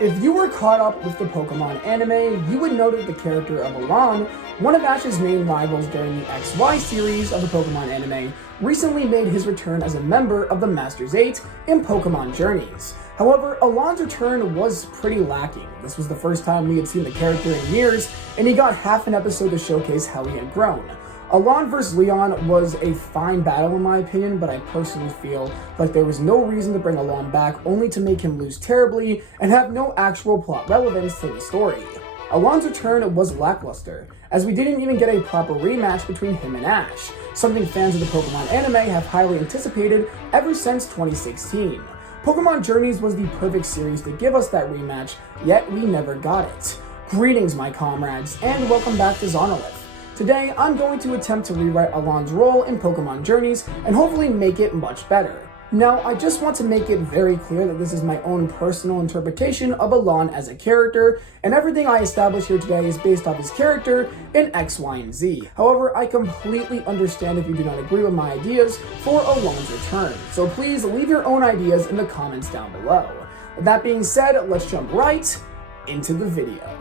If you were caught up with the Pokemon anime, you would know that the character of Alain, one of Ash's main rivals during the XY series of the Pokemon anime, recently made his return as a member of the Masters 8 in Pokemon Journeys. However, Alain's return was pretty lacking. This was the first time we had seen the character in years, and he got half an episode to showcase how he had grown. Alain vs. Leon was a fine battle in my opinion, but I personally feel like there was no reason to bring Alain back only to make him lose terribly and have no actual plot relevance to the story. Alain's return was lackluster, as we didn't even get a proper rematch between him and Ash, something fans of the Pokemon anime have highly anticipated ever since 2016. Pokemon Journeys was the perfect series to give us that rematch, yet we never got it. Greetings my comrades, and welcome back to Zanolith. Today, I'm going to attempt to rewrite Alain's role in Pokemon Journeys and hopefully make it much better. Now, I just want to make it very clear that this is my own personal interpretation of Alain as a character, and everything I establish here today is based off his character in X, Y, and Z. However, I completely understand if you do not agree with my ideas for Alain's return, so please leave your own ideas in the comments down below. With that being said, let's jump right into the video.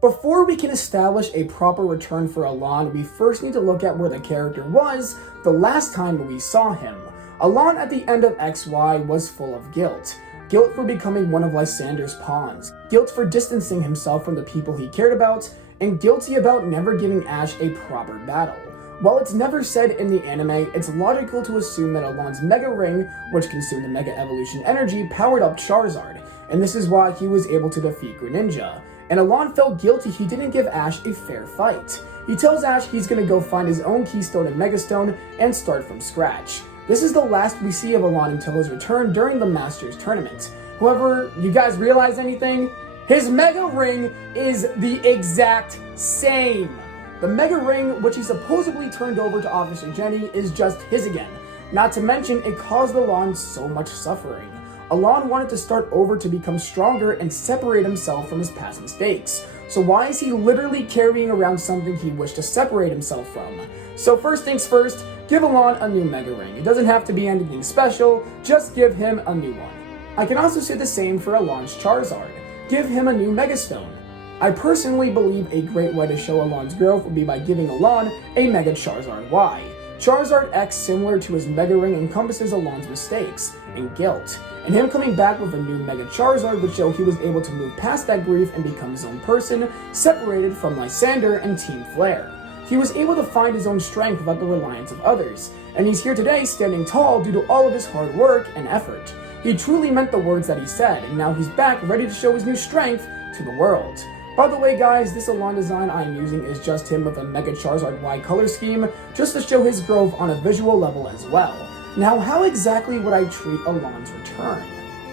Before we can establish a proper return for Alain, we first need to look at where the character was the last time we saw him. Alain at the end of XY was full of guilt. Guilt for becoming one of Lysander's pawns, guilt for distancing himself from the people he cared about, and guilty about never giving Ash a proper battle. While it's never said in the anime, it's logical to assume that Alain's Mega Ring, which consumed the Mega Evolution energy, powered up Charizard, and this is why he was able to defeat Greninja. And Alain felt guilty he didn't give Ash a fair fight. He tells Ash he's gonna go find his own Keystone and Megastone and start from scratch. This is the last we see of Alain until his return during the Masters tournament. However, you guys realize anything? His Mega Ring is the exact same. The Mega Ring, which he supposedly turned over to Officer Jenny, is just his again. Not to mention, it caused Alain so much suffering. Alain wanted to start over to become stronger and separate himself from his past mistakes. So why is he literally carrying around something he wished to separate himself from? So first things first, give Alain a new Mega Ring. It doesn't have to be anything special, just give him a new one. I can also say the same for Alain's Charizard. Give him a new Megastone. I personally believe a great way to show Alain's growth would be by giving Alain a Mega Charizard Y. Charizard X, similar to his Mega Ring, encompasses Alain's mistakes and guilt, and him coming back with a new Mega Charizard would show he was able to move past that grief and become his own person, separated from Lysander and Team Flare. He was able to find his own strength without the reliance of others, and he's here today standing tall due to all of his hard work and effort. He truly meant the words that he said, and now he's back ready to show his new strength to the world. By the way guys, this Alain design I'm using is just him with a Mega Charizard Y color scheme, just to show his growth on a visual level as well. Now, how exactly would I treat Alain's return?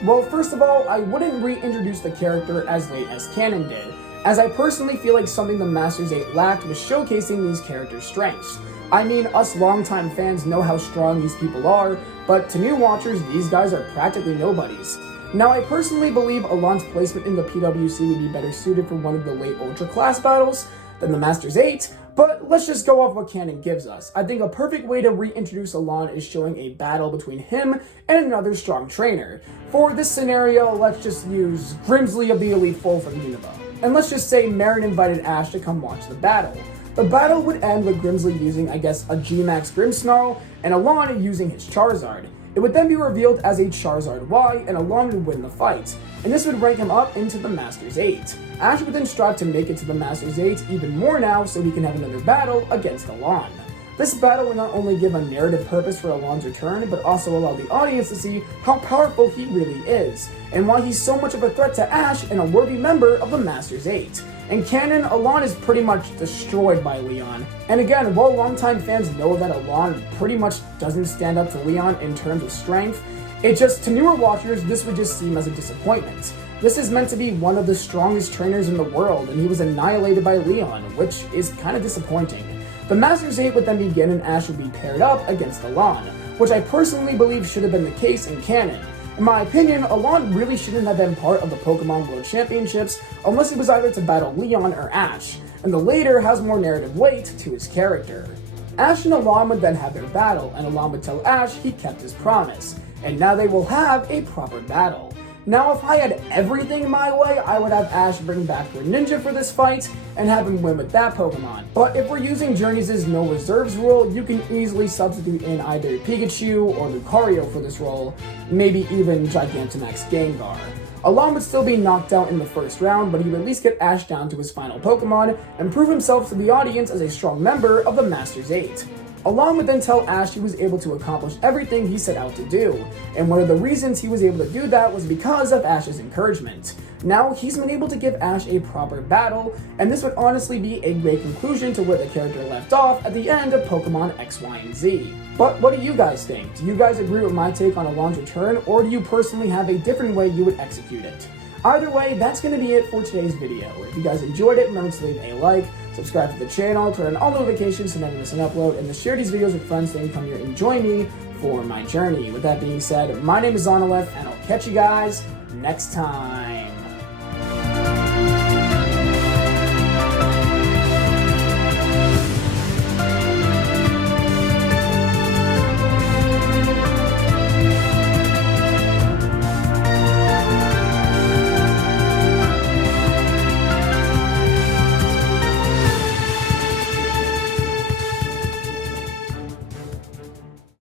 Well, first of all, I wouldn't reintroduce the character as late as canon did, as I personally feel like something the Masters 8 lacked was showcasing these characters' strengths. I mean, us longtime fans know how strong these people are, but to new watchers, these guys are practically nobodies. Now, I personally believe Alain's placement in the PWC would be better suited for one of the late Ultra Class battles than the Masters 8, but let's just go off what canon gives us. I think a perfect way to reintroduce Alain is showing a battle between him and another strong trainer. For this scenario, let's just use Grimsley of the Elite Four from Unova. And let's just say Marin invited Ash to come watch the battle. The battle would end with Grimsley using, I guess, a G-Max Grimmsnarl, and Alain using his Charizard. It would then be revealed as a Charizard Y, and Alain would win the fight, and this would rank him up into the Masters 8. Ash would then strive to make it to the Masters 8 even more now so he can have another battle against Alain. This battle would not only give a narrative purpose for Alain's return, but also allow the audience to see how powerful he really is, and why he's so much of a threat to Ash and a worthy member of the Masters 8. In canon, Alain is pretty much destroyed by Leon. And again, while longtime fans know that Alain pretty much doesn't stand up to Leon in terms of strength, it just, to newer watchers, this would just seem as a disappointment. This is meant to be one of the strongest trainers in the world, and he was annihilated by Leon, which is kind of disappointing. The Masters 8 would then begin and Ash would be paired up against Alain, which I personally believe should have been the case in canon. In my opinion, Alain really shouldn't have been part of the Pokemon World Championships unless it was either to battle Leon or Ash, and the later has more narrative weight to his character. Ash and Alon would then have their battle, and Alon would tell Ash he kept his promise, and now they will have a proper battle. Now, if I had everything my way, I would have Ash bring back Greninja for this fight and have him win with that Pokemon. But if we're using Journeys' no reserves rule, you can easily substitute in either Pikachu or Lucario for this role, maybe even Gigantamax Gengar. Alon would still be knocked out in the first round, but he would at least get Ash down to his final Pokemon and prove himself to the audience as a strong member of the Masters 8. Alon would then tell Ash he was able to accomplish everything he set out to do, and one of the reasons he was able to do that was because of Ash's encouragement. Now he's been able to give Ash a proper battle, and this would honestly be a great conclusion to where the character left off at the end of Pokemon X, Y, and Z. But what do you guys think? Do you guys agree with my take on Alon's return, or do you personally have a different way you would execute it? Either way, that's going to be it for today's video. If you guys enjoyed it, remember to leave a like, subscribe to the channel, turn on all notifications so never miss an upload, and to share these videos with friends so they can come here and join me for my journey. With that being said, my name is Zanolith, and I'll catch you guys next time.